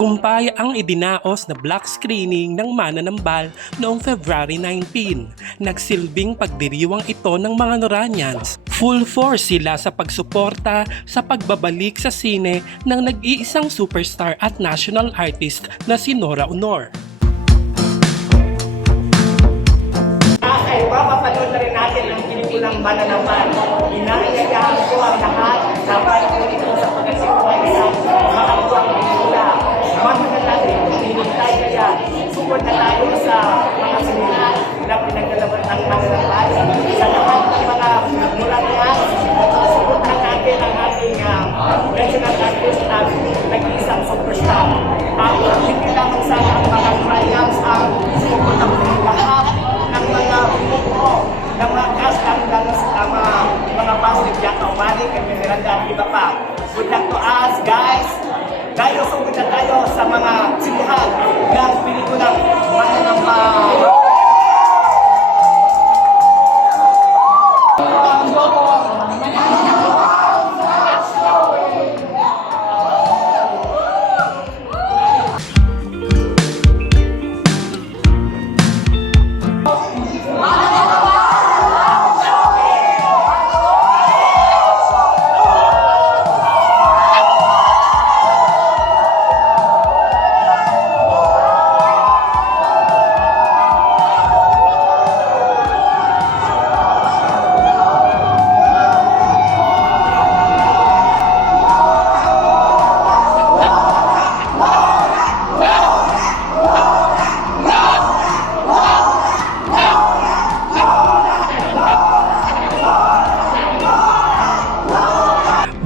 Matagumpay ang idinaos na black screening ng Mananambal noong February 19. Nagsilbing pagdiriwang ito ng mga Noranians. Full force sila sa pagsuporta sa pagbabalik sa sine ng nag-iisang superstar at national artist na si Nora Aunor. Ay, mapapanood na rin natin ang pelikulang Mananambal. Inaanyayahan ko ang lahat na panood ito sa pagkasipuan sa makatuwang pelikula. Magmana natin, hinintay kaya support na tayo sa mga sinihan na pinaglalaban ng Mananambal. Sa lahat ng mga Noranians, supportan natin ang ating national artist na nag-iisang superstar. Hindi lamang sana ang mga Noranians ang supportan ng lahat ng mga bumubuo, ng mga cast, ng mga positive Jacka Umali, kay Miranda at iba pa. Good luck to us, guys! Tayo, sugod na tayo sa mga sinihan ng pelikulang Mananambal.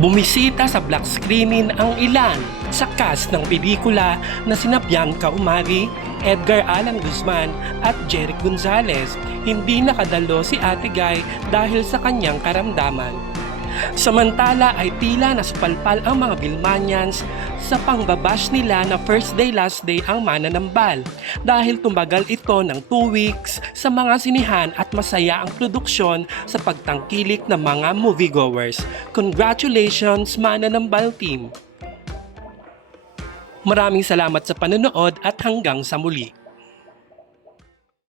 Bumisita sa black screening ang ilan sa cast ng pelikula na sina Bianca Umali, Edgar Alan Guzman at Jeric Gonzalez. Hindi nakadalo si Ate Guy dahil sa kanyang karamdaman. Samantala ay tila nasupalpal ang mga Bilmanians sa pangbabash nila na first day last day ang Mananambal dahil tumagal ito ng 2 weeks sa mga sinihan at masaya ang produksyon sa pagtangkilik ng mga moviegoers. Congratulations Mananambal team! Maraming salamat sa panonood at hanggang sa muli.